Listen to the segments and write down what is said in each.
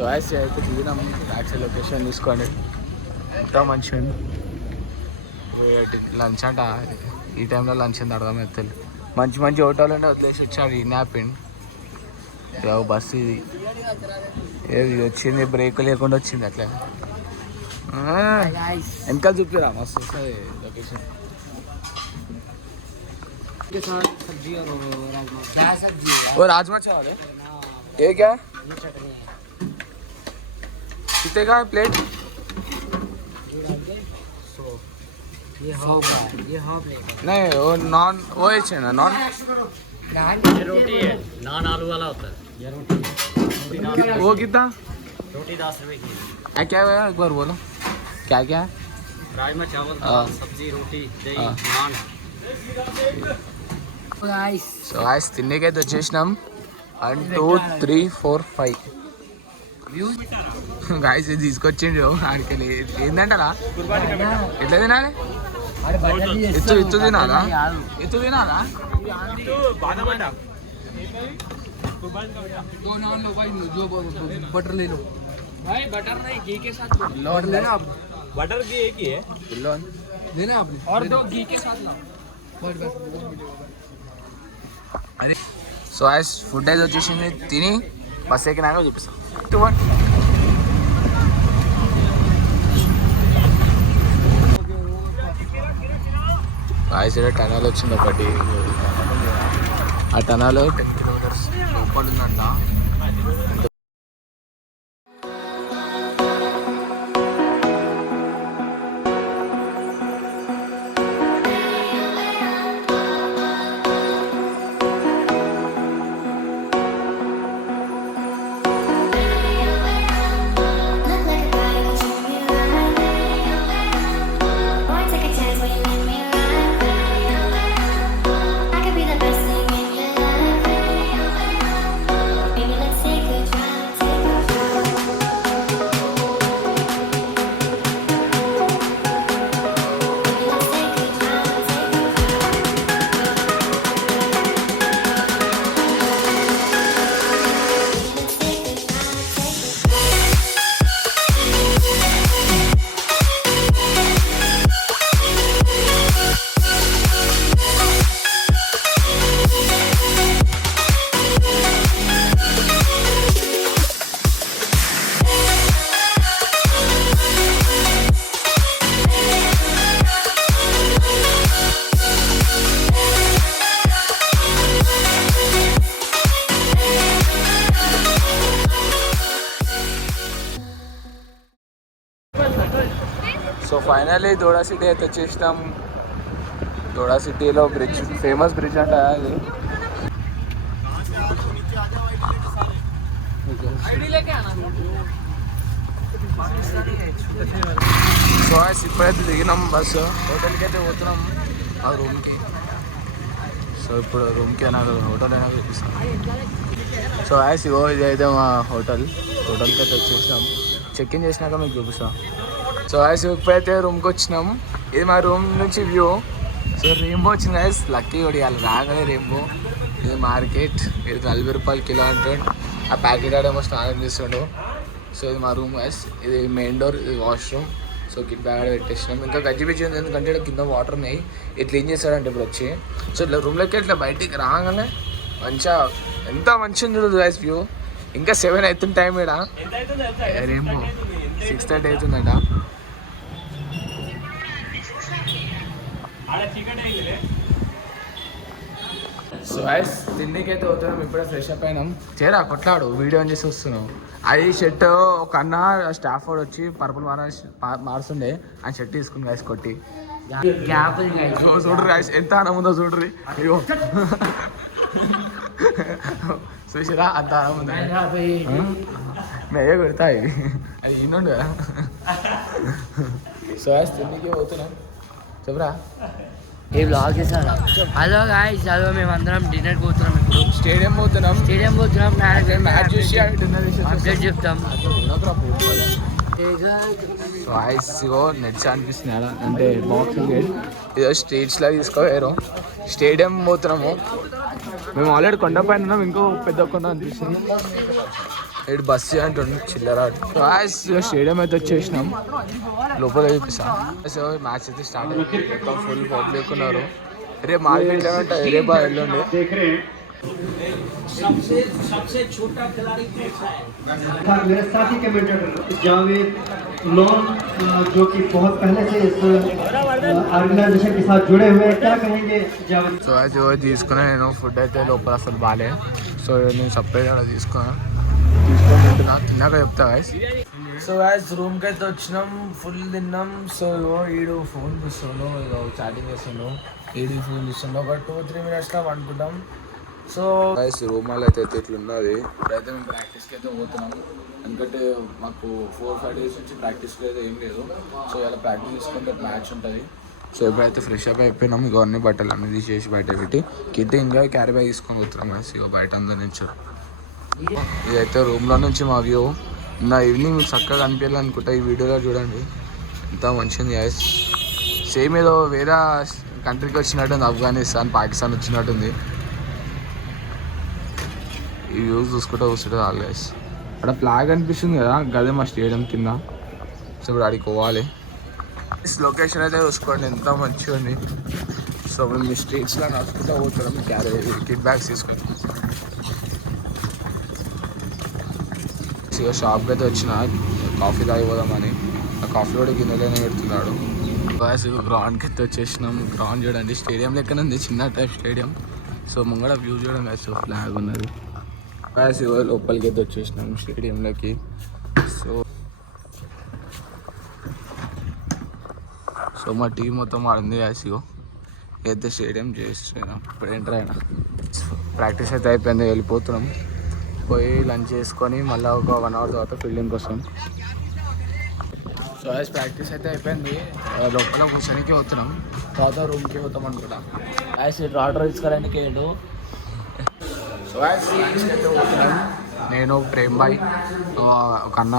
So as అయితే దిగినాం taxi location తీసుకోండి. ఎంత మంచిగా ఉంది. లంచ్ అంట ఈ టైంలో లంచ్ ఎంత అర్థమవుతుంది. మంచి మంచి హోటల్లోనే వదిలేసి వచ్చాడు ఈ నాపిండ్. బస్సు ఇది ఏది వచ్చింది, బ్రేక్ లేకుండా వచ్చింది అట్లా. వెనకాల చూపిరా మస్తు వస్తుంది లొకేషన్. वो राजमा चावल है ये क्या कितने का है प्लेट? ये हाफ प्लेट नहीं वो नॉन वो है ना नॉन ये रोटी है, नान आलू वाला होता है ये रोटी। वो कितना? रोटी 10 रुपए की। क्या है एक बार बोलो क्या क्या है? राजमा चावल, सब्जी, रोटी, दही, नान। సో గాయ్స్ తిండికైతే వచ్చేసినాం. 1 2 3 4 5 గాయ్స్ ఇది తీసుకొచ్చిండు ఆడికి. ఏంటంటారా ఎట్లా తినాలి? ఎత్తు ఎత్తు తినాలా? ఎత్తు తినాలా? बटर ले लो भाई, बटर नहीं, घी के साथ बटर लेना आप बटर घी एक ही है, लेना आपने और 2 घी के साथ लाओ। అదే సో యాస్ ఫుడ్ అయితే వచ్చేసింది. తిని బస్ ఎక్కినాక చూపిస్తాం. గాయ్స్ ఇక్కడ టనల్ వచ్చింది ఒకటి. ఆ టనల్ 10 కిలోమీటర్స్ లోపల ఉందంట. సో ఫైనల్లీ దోడా సిటీ అయితే వచ్చేసినాం. దోడా సిటీలో బ్రిడ్జ్, ఫేమస్ బ్రిడ్జ్ అంట అది. సో ఇప్పుడైతే దిగినాం బస్సు. హోటల్కి అయితే పోతున్నాం ఆ రూమ్కి. సో ఇప్పుడు రూమ్కి నాకు హోటల్ అయినా చూపిస్తాను. సో ఇగో ఇది అయితే మా హోటల్కి అయితే వచ్చేసినాం. చెక్ ఇన్ చేసినాక మీకు చూపిస్తాం. సో ఇప్పుడైతే రూమ్కి వచ్చినాం. ఇది మా రూమ్ నుంచి వ్యూ. సో రెయిన్బో వచ్చింది గాయస్, లక్కీ కూడా రాగానే రెయిన్బో. ఇది మార్కెట్, ఇది 40 రూపాయలు కిలో అంటాడు. ఆ ప్యాకెట్ ఆడేమో స్నానం చేస్తుండు. సో ఇది మా రూమ్ గాయస్. ఇది మెయిన్ డోర్, ఇది వాష్రూమ్. సో కిట్ బ్యాగ్ ఆడ పెట్టేసినాం. ఇంకా గజ్జిబిజ్జి ఉంది ఎందుకంటే కింద వాటర్ ఉన్నాయి. ఇట్లా క్లీన్ చేస్తాడంటే ఇప్పుడు వచ్చి. సో ఇట్లా రూమ్లోకి ఇట్లా బయటికి రాగానే మంచిగా ఎంత మంచిగా ఉంది గాయస్ వ్యూ. ఇంకా 7 అవుతుంది టైం. ఇక్కడ రెయిన్బో 6:30 అవుతుందట. సో ఐస్ తిండికైతే అవుతున్నాం. ఇప్పుడే ఫ్రెష్ అప్ అయినాం. చేరా కొట్లాడు వీడియో అని చేసి వస్తున్నాం. అది షర్ట్ ఒక అన్న స్టాఫ్ వాడు వచ్చి పర్పుల్ మారుస్తుండే ఆయన షర్ట్ తీసుకుని గాయస్ కొట్టి. చూడరు గాయస్ ఎంత ఆనం ఉందో చూడరు. అయ్యో చూసిరా అంత ఆనం ఉందా? మేయే కొడతాయి అది ఇన్నుండు కదా. సో ఐస్ తిండికి పోతున్నాం. చెప్పరా ఏ బ్లాగ్ చేసారా? హలో గాయ్స్, హలో మేము అందరం డిన్నర్ పోతున్నాం. ఇప్పుడు స్టేడియం పోతున్నాం. మ్యాచ్ చూసి అప్డేట్ చెప్తాం. సో ఐస్ నెట్స్ అనిపిస్తుంది అలా అంటే బాక్సింగ్ ఏదో స్టేట్స్లో తీసుకోవారు. స్టేడియం పోతున్నాము. మేము ఆల్రెడీ కొండ పైన ఉన్నాం. ఇంకో పెద్ద కొండ అనిపిస్తుంది. ఇటు బస్సు అంటుండే చిల్లర. స్టేడియం అయితే వచ్చేసినాం, లోపల చూపిస్తాం. సో మ్యాచ్ అయితే స్టార్ట్ అయింది, ఫుల్ పబ్లిక్ ఉన్నారు. రేపు మార్కెట్ రేపు వెళ్ళండి. सबसे छोटा खिलाड़ी मेरे साथी कमेंटेटर जावेद लोन जो कि बहुत पहले से इस ऑर्गेनाइजेशन के साथ जुड़े हुए हैं, क्या कहेंगे जावेद? సో అది తీసుకున్నా నేను. ఫుడ్ అయితే లోపల అసలు బాగాలే, సో నేను సపరేట్ అలా తీసుకుని తింటున్నా. తిన్నాక చెప్తా గాయస్. సో గాయస్ రూమ్కి అయితే వచ్చినాం, ఫుల్ తిన్నాం. సో ఈడు ఫోన్ చూస్తున్నాను, చాటింగ్ చేస్తున్నాను, ఈడు ఫోన్ చూస్తున్నాను. ఒక 2-3 minutesలో అనుకుంటాం. సో గాయస్ రూమ్ వాళ్ళు అయితే ఇట్లున్నది. ఇప్పుడైతే మేము ప్రాక్టీస్కి అయితే పోతున్నాం, ఎందుకంటే మాకు 4-5 days నుంచి ప్రాక్టీస్లో అయితే ఏం లేదు. సో ఇలా ప్రాక్టీస్ చేసుకుంటే మ్యాచ్ ఉంటుంది. సో ఇప్పుడైతే ఫ్రెష్ అప్ అయిపోయినాం, ఇక అన్ని బట్టలు అన్నీ తీసేసి బయట పెట్టి కిట్ ఇంకా క్యారీ బ్యాగ్ తీసుకొని పోతున్నాం గాయస్. ఇక బయట అందరి నుంచి ఇదైతే రూమ్లో నుంచి మా వ్యూ. నా ఈవినింగ్ మీకు చక్కగా అనిపించాలనుకుంటా, ఈ వీడియోలో చూడండి ఎంత మంచిది గాయస్. సేమ్ ఏదో వేరే కంట్రీకి వచ్చినట్టుంది, ఆఫ్ఘనిస్తాన్ పాకిస్తాన్ వచ్చినట్టుంది. ఈ వ్యూస్ చూసుకుంటూ కూర్చుంటే చాలు గైస్. అక్కడ ఫ్లాగ్ అనిపిస్తుంది కదా, గదే మా స్టేడియం కింద. సో ఇప్పుడు అక్కడికి పోవాలి. లొకేషన్ అయితే చూసుకోండి ఎంత మంచిగా ఉంది. సో మేము మీ స్ట్రీట్స్లో నడుచుకుంటూ పోతున్నాం, క్యారీ కిట్ బ్యాగ్స్ తీసుకొని. ఇక షాప్కి అయితే వచ్చిన కాఫీ తాగిపోదామని. ఆ కాఫీ కూడా గిన్నెలోనే పెడుతున్నాడు. బాయ్స్ గ్రౌండ్కి అయితే వచ్చేసినాం. గ్రౌండ్ చూడండి, స్టేడియం లెక్కనే ఉంది, చిన్న టైప్ స్టేడియం. సో ముంగడ వ్యూ చూడండి గాయస్, ఫ్లాగ్ ఉన్నది. గాయస్ లోపలికి అయితే వచ్చేసినాం స్టేడియంలోకి. సో మా టీం మొత్తం ఆడింది గాయస్. అయితే స్టేడియం చేస్తున్నాం, ఇప్పుడు ఎంటర్ అయినా. ప్రాక్టీస్ అయితే అయిపోయింది, వెళ్ళిపోతున్నాం. పోయి లంచ్ చేసుకొని మళ్ళీ ఒక 1 hour తర్వాత ఫీల్డింగ్ కోసం. సో యాజ్ ప్రాక్టీస్ అయితే అయిపోయింది, లోపల కూర్చొనికి పోతున్నాం. తర్వాత రూమ్కి పోతాం అనుకుంటా. యాజ్ ఆర్డర్ తీసుకోవడానికి ఏంటో. సో యాజ్ ప్రాక్టీస్కి అయితే పోతున్నాం. నేను ప్రేమ్ బాయ్, ఒక అన్న,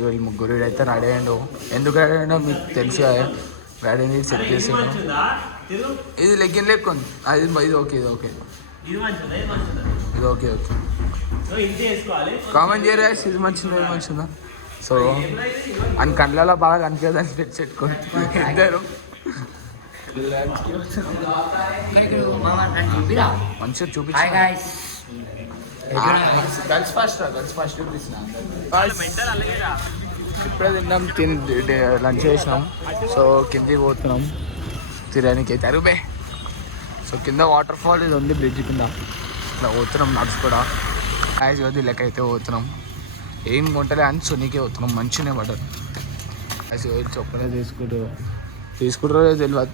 వీళ్ళు ముగ్గురు అయితే రెడీ అయ్యిండు. ఎందుకు రెడీ అయ్యిండో మీకు తెలుసు కదా, రెడీ నీళ్ళు సెట్ చేసాను. ఇది లెగ్గిన్ లెక్క ఉంది, అది ఇది ఓకే, ఇది ఓకే, ఇది ఓకే ఓకే. కామెంట్ చేయరా ఇది మంచిదా, ఇది మంచిదా. సో అని కళ్ళలో బాగా కనిపించదు అని పెట్టుకోండి ఇద్దరు. మంచిగా చూపించు. గర్ల్స్ ఫస్ట్ చూపించిన. ఇప్పుడే తిన్నాం, లంచ్ చేసినాం. సో కిందికి పోతున్నాం తిరగడానికి అయితే అరుబే. సో కింద వాటర్ ఫాల్ ఇది ఉంది, బ్రిడ్జ్ కింద ఇట్లా పోతున్నాం నడుచు కూడా. యాజ్ వద్దు లెక్క అయితే పోతున్నాం, ఏం కొంటలే అని సునీకే పోతున్నాం. మంచిగానే పడ్డారు యాజ్ చొప్పునే తీసుకుంటారో తెలియదు.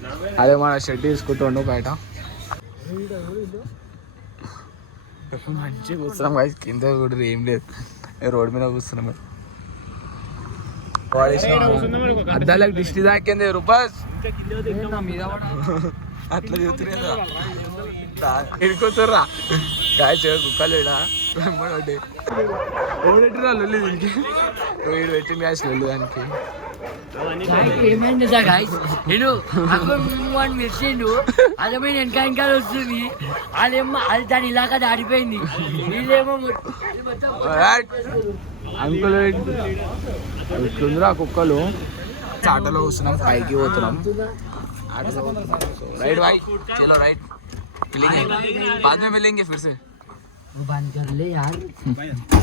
అదే మన షర్ట్ తీసుకుంటుండో బయట. మంచిగా కూర్చున్నాం గాయస్, కింద కూడా ఏం లేదు, రోడ్డు మీద కూర్చున్నాం. అద్దాలకు దిష్టి తాకింది రూపాస్ అట్లా చెప్తున్నా. ఎడుకోతుర్రా గాయస్, కుక్కలు ఎవరెట్టిరా లొల్లి దీనికి, వీడు పెట్టి మ్యాచ్ లొల్లి దానికి. ఏమైంది గాయస్, నేను మిర్చిండు అదేమైనా వెనక ఇంకా వస్తుంది. వాళ్ళేమో అది దాని ఇలాగా దాడిపోయింది, వీళ్ళేమో అంకుల్ ఇట్లుందిరా కుక్కలు. ఆటోలో కూర్చున్నాం, పైకి పోతున్నాం. राइट भाई, चलो राइट मिलेंगे, बाद में मिलेंगे फिर से. बंद कर ले यार,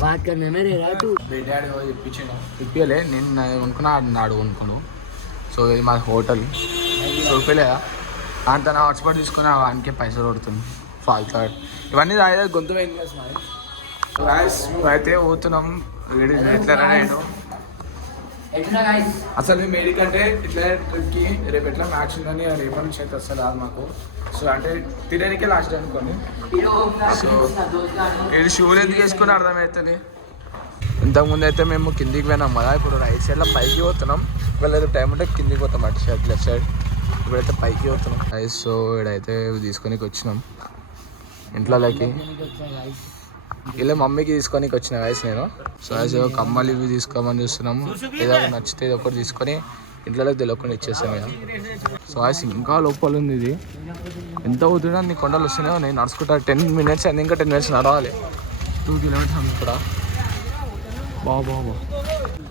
बात करने में रह रहा तू. డాడీ ఇప్పియలే, నేను అనుకున్నా నాడు అనుకోను. సో ఇది మా హోటల్. సో ఇప్పలేదా అంత నా హాట్స్పాట్ తీసుకుని వానికి పైసలు కొడుతుంది ఫాల్తా. ఇవన్నీ తాగేదా గొంతు పోయింది అయితే పోతున్నాం. ఎట్లా నేను అసలు మేము ఏడికంటే ఇట్లా ట్రిప్కి రేపు ఎట్లా మ్యాచ్ ఉందని రేపటి నుంచి అయితే అసలు రాదు మాకు. సో అంటే తినడానికే లాస్ట్ అనుకోండి. సో ఇది షూలు ఎందుకు వేసుకుని అర్థమవుతుంది. ఇంతకుముందు అయితే మేము కిందికి పోయినాం కదా, ఇప్పుడు రైట్ సైడ్లో పైకి పోతున్నాం. వెళ్ళేది టైం ఉంటే కిందికి పోతాం, అటు సైడ్ లెఫ్ట్ సైడ్. ఇప్పుడైతే పైకి పోతున్నాం. సో ఇక్కడైతే తీసుకొని వచ్చినాం ఇంట్లోకి. ఇలా మమ్మీకి తీసుకొని వచ్చిన గాయస్ నేను. సో యాజ్ కమ్మలు ఇవి తీసుకోమని చూస్తున్నాము, ఏదో నచ్చితే ఇది ఒకటి తీసుకొని ఇంట్లోకి తెలియకుండా ఇచ్చేస్తాం కదా. సో యాజ్ ఇంకా లోపల ఉంది ఇది, ఎంత అవుతుందో అన్ని కొండలు వస్తున్నాయో. నేను నడుచుకుంటా 10 minutes అండ్ ఇంకా 10 minutes నడవాలి, 2 kilometers కూడా. బాబా.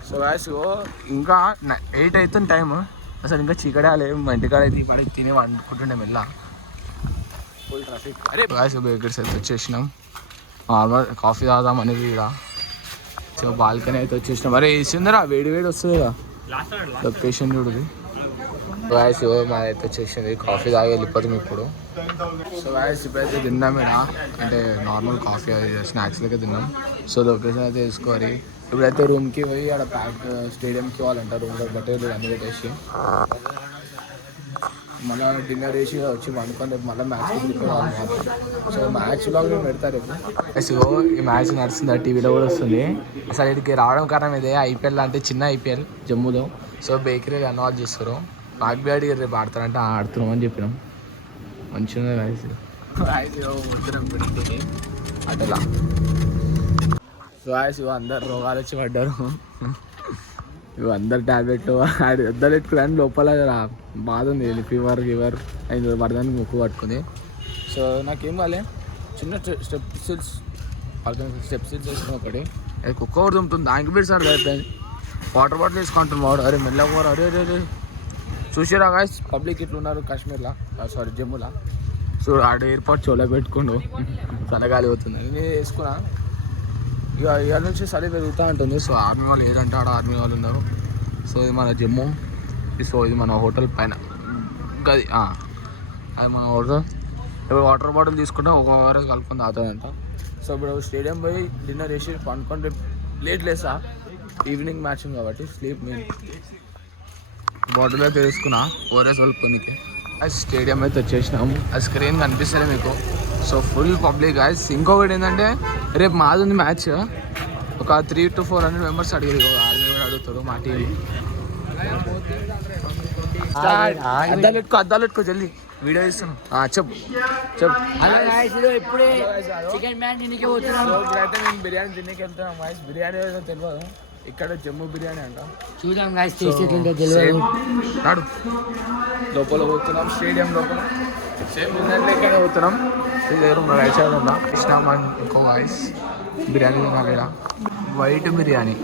సో గాయస్ ఇంకా 8 అవుతుంది టైం. అసలు ఇంకా చీకడాలే. మా ఇంటికాడ అయితే పడి తిని వండుకుంటుండే మెల్ల. Full traffic. అరే గాయస్ బేకర్స్ అయితే వచ్చేసినాం. నార్మల్ కాఫీ తాగుదాం అనేది ఇక్కడ. సో బాల్కనీ అయితే వచ్చేసినాం. అరే వేసిందిరా వేడి వేడి వస్తుంది కదా లొకేషన్ చూడదు. గాయస్ మా అయితే వచ్చేసింది. కాఫీ తాగి వెళ్ళిపోతాం ఇప్పుడు. సో గాయస్ ఇప్పుడైతే తిన్నాం ఇక్కడ. అంటే నార్మల్ కాఫీ స్నాక్స్ లెక్క తిన్నాం. సో లొకేషన్ అయితే వేసుకోవాలి. ఇప్పుడైతే రూమ్కి పోయి అక్కడ ప్యాక్ స్టేడియంకి వాళ్ళంట రూమ్లో బట్టలు అన్ని పెట్టేసి మళ్ళీ డిన్నర్ వేసి వచ్చి వండుకొని రేపు మళ్ళీ మ్యాచ్కి వెళ్ళిపోవాలి. సో మ్యాచ్లో మేము పెడతారు రేపు. సో ఈ మ్యాచ్ నడుస్తుంది టీవీలో కూడా వస్తుంది. అసలు ఇక్కడికి రావడం కారణం ఇదే. ఐపీఎల్ అంటే చిన్న ఐపీఎల్ జమ్మూలో. సో బేకరీ అన్వాల్ చేస్తారు. బాగ్బియాడి రేపు ఆడతారంటే ఆడుతున్నాం అని చెప్పినాం. మంచిగా మ్యాచ్ ఉత్తరం పెడుతుంది అటలా. సో ఇవి అందరు రోగాలు వచ్చి పడ్డారు. ఇవి అందరు ట్యాబ్లెట్లు అద్దరు పెట్టుకుని లోపల బాధ ఉంది. ఫీవర్ అయింది పడదానికి ముక్కు పట్టుకుంది. సో నాకేం కాలే. చిన్న స్టెప్సిల్స్ వేసుకుని ఒకటి అది కుక్క కూడా తుంటుంది. దానికి పెట్టి సార్ అయిపోయింది. వాటర్ బాటిల్ వేసుకుంటాం వాడు. అరే మెల్లగా పోరు. అరే అరే చూసారా గాయస్ పబ్లిక్ ఇట్లా ఉన్నారు కాశ్మీర్లో సారీ జమ్మూలో. సో ఆడ ఎయిర్పోర్ట్ చోలో పెట్టుకుండు చల్లగాలి అవుతుంది. నేను వేసుకున్నా. ఇక ఇవాళ నుంచి చలి పెరుగుతూ ఉంటుంది. సో ఆర్మీ వాళ్ళు ఏదంటే ఆడ ఆర్మీ వాళ్ళు ఉన్నారు. సో ఇది మన జమ్మూ. సో ఇది మన హోటల్ పైన గది. అది మన హోటల్. ఇప్పుడు వాటర్ బాటిల్ తీసుకుంటే ఒక ఓఆర్ఎస్ కలుపుకొని తాగుతుందంట. సో ఇప్పుడు స్టేడియం పోయి డిన్నర్ వేసి పండుకొని లేట్ లేసా. ఈవినింగ్ మ్యాచ్ ఉంది కాబట్టి స్లీప్ మెయిన్ బాటిల్ అయితే తీసుకున్నా ఓఆర్ఎస్ కలుపుకుందికి. అది స్టేడియం అయితే వచ్చేసినాము. ఆ స్క్రీన్ కనిపిస్తుంది మీకు. So full public guys. ఇంకొకటి ఏంటంటే రేపు మాది ఉంది మ్యాచ్. ఒక 300 to 400 మెంబర్స్ అడిగారు. ఆర్మీ కూడా అడుగుతారు మా టీం. అద్దాలు పెట్టుకో జల్దీ వీడియో ఇస్తున్నాం. చెప్పు. ఇప్పుడే చికెన్ మ్యాన్ తినకే పోతున్నాం. ఇప్పుడైతే మేము బిర్యానీ తినకి వెళ్తున్నాం గాయస్. బిర్యానీ ఏదో తెలియదు. ఇక్కడ జమ్మూ బిర్యానీ అంట. చూద్దాం గాయస్ టేస్ట్ ఎట్లుందో తెలియదు. నాడు లోపల పోతున్నాం. స్టేడియం లోపల సేమ్ ఇక్కడే పోతున్నాం. ఇష్టం ఇంకో వాయిస్ బిర్యానీ తినాలి. వైట్ బిర్యానీ